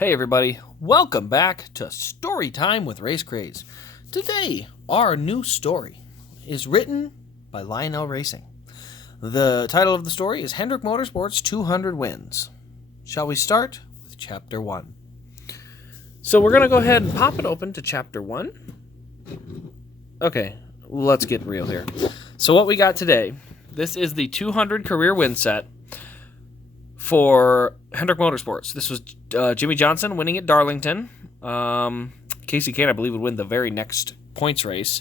Hey everybody, welcome back to Storytime with Racecraze. Today, our new story is written by Lionel Racing. The title of the story is Hendrick Motorsports 200 Wins. Shall we start with Chapter 1? So we're going to go ahead and pop it open to Chapter 1. Okay, let's get real here. So what we got today, this is the 200 career win set for Hendrick Motorsports. This was Jimmie Johnson winning at Darlington. Casey Kane, I believe, would win the very next points race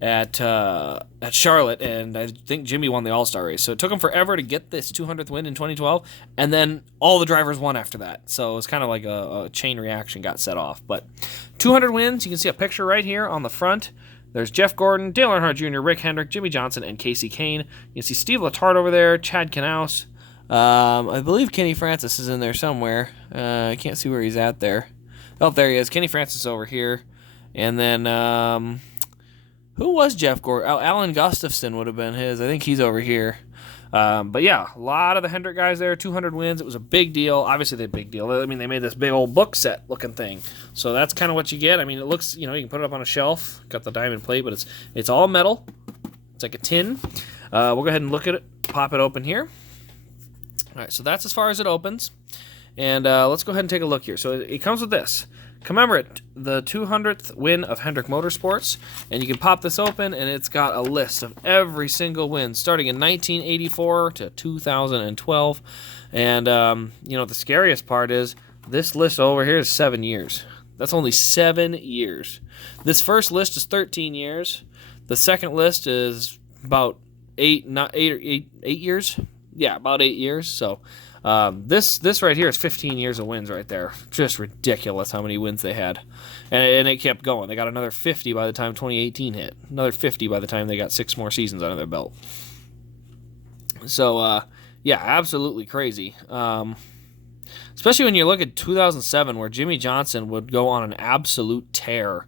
at Charlotte, and I think Jimmie won the All-Star race. So it took him forever to get this 200th win in 2012, and then all the drivers won after that. So it was kind of like a chain reaction got set off. But 200 wins, you can see a picture right here on the front. There's Jeff Gordon, Dale Earnhardt Jr., Rick Hendrick, Jimmie Johnson, and Casey Kane. You can see Steve Letarte over there, Chad Knaus. I believe Kenny Francis is in there somewhere. I can't see where he's at there. Oh, there he is. Kenny Francis over here. And then, who was Jeff Gordon? Oh, Alan Gustafson would have been his. I think he's over here. But yeah, a lot of the Hendrick guys there, 200 wins. It was a big deal. Obviously, they big deal. I mean, they made this big old book set looking thing. So that's kind of what you get. I mean, it looks, you can put it up on a shelf. Got the diamond plate, but it's all metal. It's like a tin. We'll go ahead and look at it, pop it open here. All right, so that's as far as it opens. And let's go ahead and take a look here. So it comes with this. Commemorate the 200th win of Hendrick Motorsports. And you can pop this open, and it's got a list of every single win, starting in 1984 to 2012. And, the scariest part is this list over here is 7 years. That's only 7 years. This first list is 13 years. The second list is about 8 years. Yeah, about 8 years. So this right here is 15 years of wins right there. Just ridiculous how many wins they had. And it kept going. They got another 50 by the time 2018 hit. Another 50 by the time they got 6 more seasons under their belt. So, yeah, absolutely crazy. Especially when you look at 2007 where Jimmie Johnson would go on an absolute tear,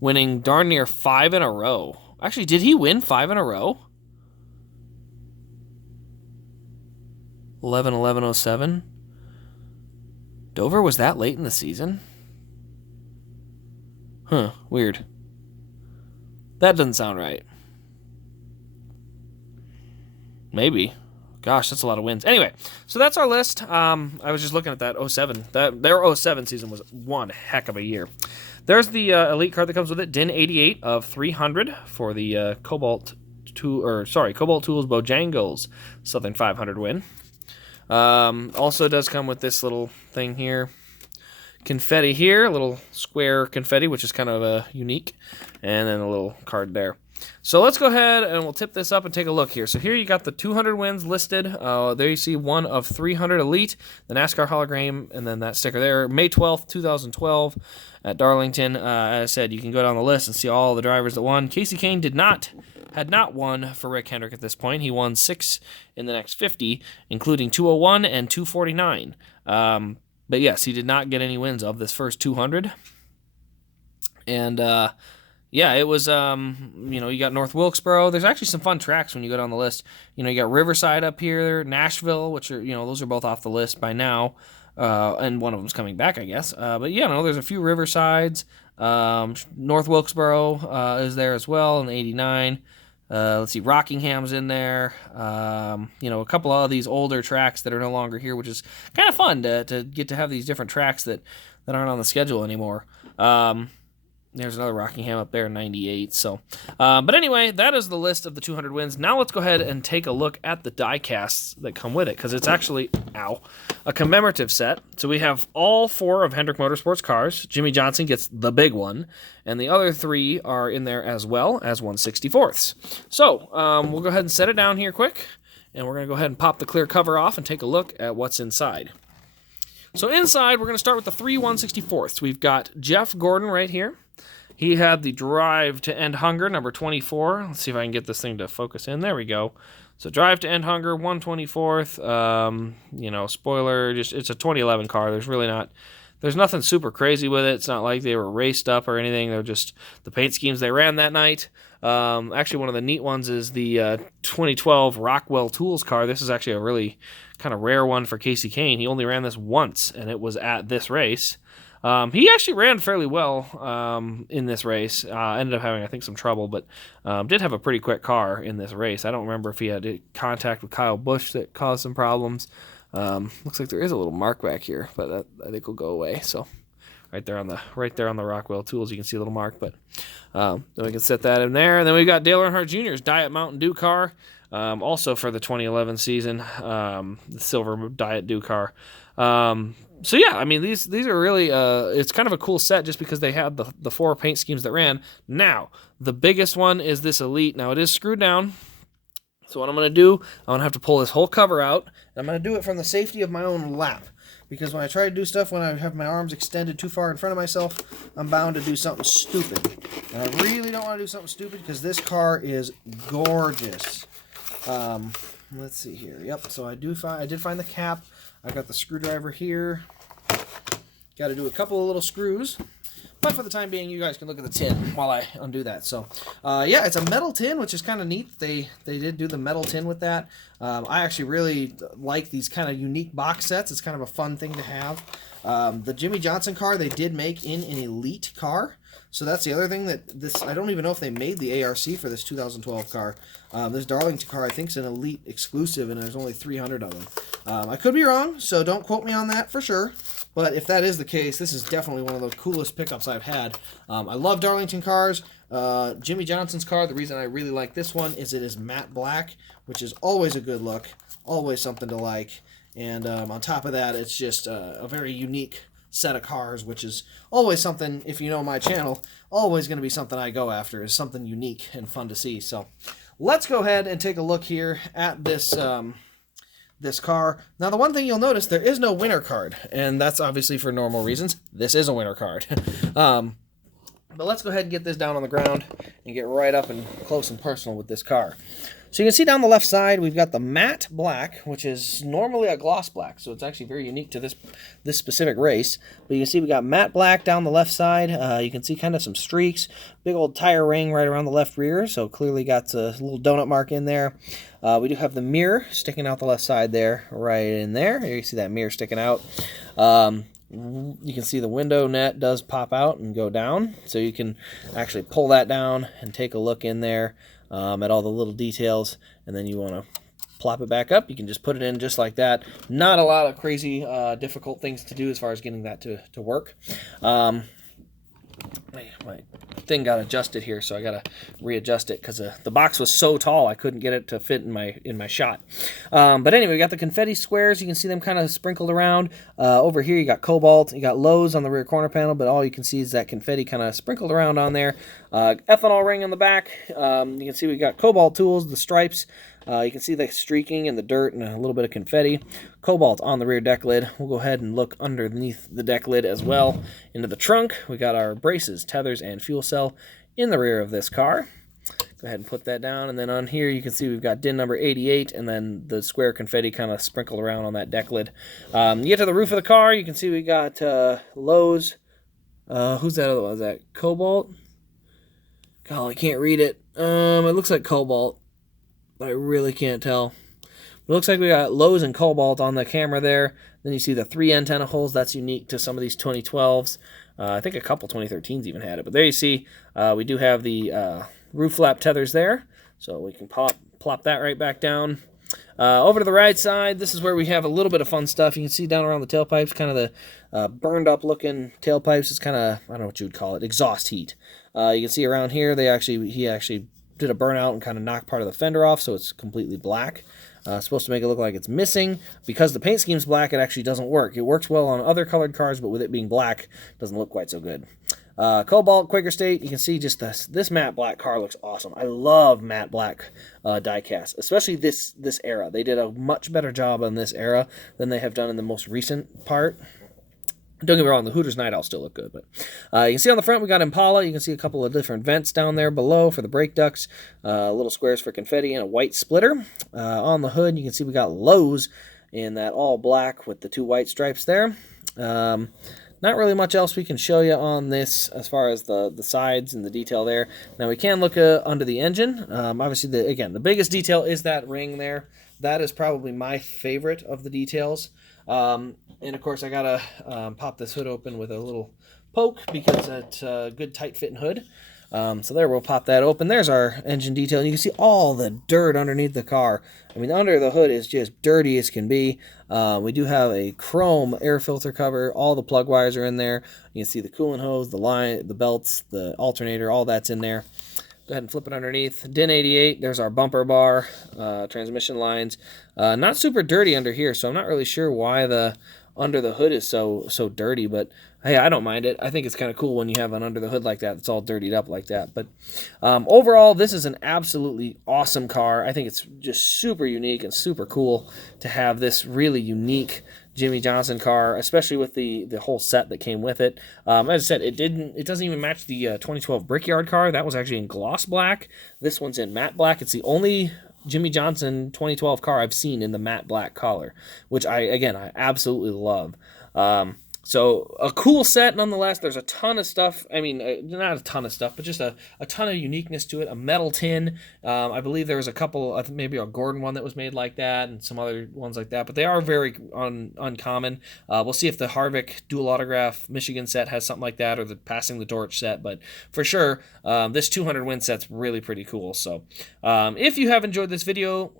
winning darn near 5 in a row. Actually, did he win 5 in a row? 11-11-07. Dover, was that late in the season? Huh, weird. That doesn't sound right. Maybe. Gosh, that's a lot of wins. Anyway, so that's our list. I was just looking at that 07. Their 07 season was one heck of a year. There's the elite card that comes with it. DIN 88 of 300 for the Cobalt Tools Bojangles Southern 500 win. Also does come with this little thing here. Confetti here, a little square confetti, which is kind of unique. And then a little card there. So let's go ahead and we'll tip this up and take a look here. So here you got the 200 wins listed. There you see one of 300 elite, the NASCAR hologram, and then that sticker there. May 12th, 2012 at Darlington. As I said, you can go down the list and see all the drivers that won. Casey Kane had not won for Rick Hendrick at this point. He won 6 in the next 50, including 201 and 249. But yes, he did not get any wins of this first 200. And yeah, it was, you got North Wilkesboro. There's actually some fun tracks when you go down the list. You got Riverside up here, Nashville, which are, those are both off the list by now. And one of them's coming back, I guess. But yeah, there's a few Riversides. North Wilkesboro is there as well in 89. Let's see, Rockingham's in there. A couple of these older tracks that are no longer here, which is kind of fun to get to have these different tracks that aren't on the schedule anymore. There's another Rockingham up there in 98. So, but anyway, that is the list of the 200 wins. Now let's go ahead and take a look at the die casts that come with it, because it's actually, a commemorative set. So we have all 4 of Hendrick Motorsports cars. Jimmie Johnson gets the big one, and the other 3 are in there as well as 1/64ths. So we'll go ahead and set it down here quick, and we're going to go ahead and pop the clear cover off and take a look at what's inside. So inside, we're going to start with the 3 1/64ths. We've got Jeff Gordon right here. He had the Drive to End Hunger, number 24. Let's see if I can get this thing to focus in. There we go. So Drive to End Hunger, 1/24th. Spoiler, it's a 2011 car. There's really not There's nothing super crazy with it. It's not like they were raced up or anything. They're just the paint schemes they ran that night. Actually, one of the neat ones is the 2012 Rockwell Tools car. This is actually a really kind of rare one for Casey Kane. He only ran this once, and it was at this race. He actually ran fairly well in this race. Ended up having, I think, some trouble, but did have a pretty quick car in this race. I don't remember if he had contact with Kyle Busch that caused some problems. Looks like there is a little mark back here, but that, I think will go away. So right there on the Rockwell Tools, you can see a little mark. But then we can set that in there. And then we got Dale Earnhardt Jr.'s Diet Mountain Dew car, also for the 2011 season, the silver Diet Dew car. So yeah, I mean these are really it's kind of a cool set just because they had the 4 paint schemes that ran. Now the biggest one is this Elite. Now it is screwed down. So what I'm going to do, I'm going to have to pull this whole cover out. And I'm going to do it from the safety of my own lap. Because when I try to do stuff when I have my arms extended too far in front of myself, I'm bound to do something stupid. And I really don't want to do something stupid because this car is gorgeous. Let's see here. Yep, so I did find the cap. I've got the screwdriver here. Got to do a couple of little screws. But for the time being, you guys can look at the tin while I undo that. So, yeah, it's a metal tin, which is kind of neat. They did do the metal tin with that. I actually really like these kind of unique box sets. It's kind of a fun thing to have. The Jimmie Johnson car they did make in an Elite car. So that's the other thing that this, I don't even know if they made the ARC for this 2012 car. This Darlington car I think is an Elite exclusive, and there's only 300 of them. I could be wrong, so don't quote me on that for sure. But if that is the case, this is definitely one of the coolest pickups I've had. I love Darlington cars. Jimmie Johnson's car, the reason I really like this one is it is matte black, which is always a good look, always something to like. And on top of that, it's just a very unique set of cars, which is always something, if you know my channel, always going to be something I go after, is something unique and fun to see. So let's go ahead and take a look here at this this car. Now, the one thing you'll notice, there is no winner card, and that's obviously for normal reasons. This is a winner card. But let's go ahead and get this down on the ground and get right up and close and personal with this car. So you can see down the left side, we've got the matte black, which is normally a gloss black, so it's actually very unique to this specific race. But you can see we got matte black down the left side. You can see kind of some streaks, big old tire ring right around the left rear, so clearly got a little donut mark in there. We do have the mirror sticking out the left side there, right in there. Here you see that mirror sticking out. You can see the window net does pop out and go down, so you can actually pull that down and take a look in there at all the little details, and then you want to plop it back up. You can just put it in just like that. Not a lot of crazy difficult things to do as far as getting that to work. My thing got adjusted here, so I gotta readjust it because the box was so tall I couldn't get it to fit in my shot. But anyway, we got the confetti squares. You can see them kind of sprinkled around. Over here you got cobalt, you got Lowe's on the rear corner panel, but all you can see is that confetti kind of sprinkled around on there. Ethanol ring on the back. You can see we got cobalt tools, the stripes. You can see the streaking and the dirt and a little bit of confetti. Cobalt on the rear deck lid. We'll go ahead and look underneath the deck lid as well. Into the trunk, we got our braces, tethers, and fuel cell in the rear of this car. Go ahead and put that down. And then on here, you can see we've got DIN number 88, and then the square confetti kind of sprinkled around on that deck lid. You get to the roof of the car, you can see we got Lowe's. Who's that other one? Is that Cobalt? God, I can't read it. It looks like Cobalt, but I really can't tell. It looks like we got Lowe's and Cobalt on the camera there. Then you see the 3 antenna holes. That's unique to some of these 2012s. I think a couple 2013s even had it. But there you see, we do have the roof flap tethers there. So we can plop that right back down. Over to the right side, this is where we have a little bit of fun stuff. You can see down around the tailpipes, kind of the burned up looking tailpipes. It's kind of, I don't know what you would call it, exhaust heat. You can see around here, he actually did a burnout and kind of knocked part of the fender off, so it's completely black. Supposed to make it look like it's missing. Because the paint scheme's black, it actually doesn't work. It works well on other colored cars, but with it being black, it doesn't look quite so good. Cobalt, Quaker State, you can see just this matte black car looks awesome. I love matte black die-cast, especially this era. They did a much better job on this era than they have done in the most recent part. Don't get me wrong, the Hooters Night Owl still look good, but you can see on the front we got Impala. You can see a couple of different vents down there below for the brake ducts, little squares for confetti, and a white splitter. On the hood, you can see we got Lowe's in that all black with the 2 white stripes there. not really much else we can show you on this as far as the sides and the detail there. Now we can look under the engine. Obviously, again, the biggest detail is that ring there. That is probably my favorite of the details. And of course, I gotta pop this hood open with a little poke because it's a good tight fitting hood. So there, we'll pop that open. There's our engine detail. And you can see all the dirt underneath the car. I mean, under the hood is just dirty as can be. We do have a chrome air filter cover. All the plug wires are in there. You can see the coolant hose, the line, the belts, the alternator, all that's in there. Go ahead and flip it underneath. DIN 88, there's our bumper bar, transmission lines. Not super dirty under here, so I'm not really sure why the under the hood is so dirty, but hey, I don't mind it. I think it's kind of cool when you have an under the hood like that that's all dirtied up like that. But overall, this is an absolutely awesome car. I think it's just super unique and super cool to have this really unique Jimmie Johnson car, especially with the whole set that came with it. As I said, it doesn't even match the 2012 Brickyard car. That was actually in gloss black. This one's in matte black. It's the only Jimmie Johnson 2012 car I've seen in the matte black color, which I absolutely love. So a cool set nonetheless. There's a ton of stuff. I mean, not a ton of stuff, but just a ton of uniqueness to it. A metal tin. I believe there was a couple, maybe a Gordon one that was made like that and some other ones like that, but they are very uncommon. We'll see if the Harvick dual autograph Michigan set has something like that, or the Passing the Torch set, but for sure, this 200 win set's really pretty cool. So if you have enjoyed this video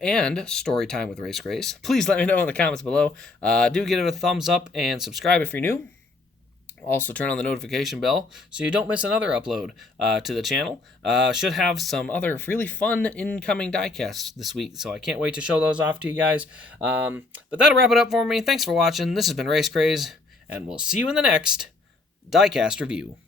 and Storytime with Racecraze, please let me know in the comments below. Do give it a thumbs up and subscribe if you're new. Also turn on the notification bell so you don't miss another upload to the channel. Should have some other really fun incoming diecasts this week, so I can't wait to show those off to you guys. But that'll wrap it up for me. Thanks for watching. This has been Racecraze, and we'll see you in the next diecast review.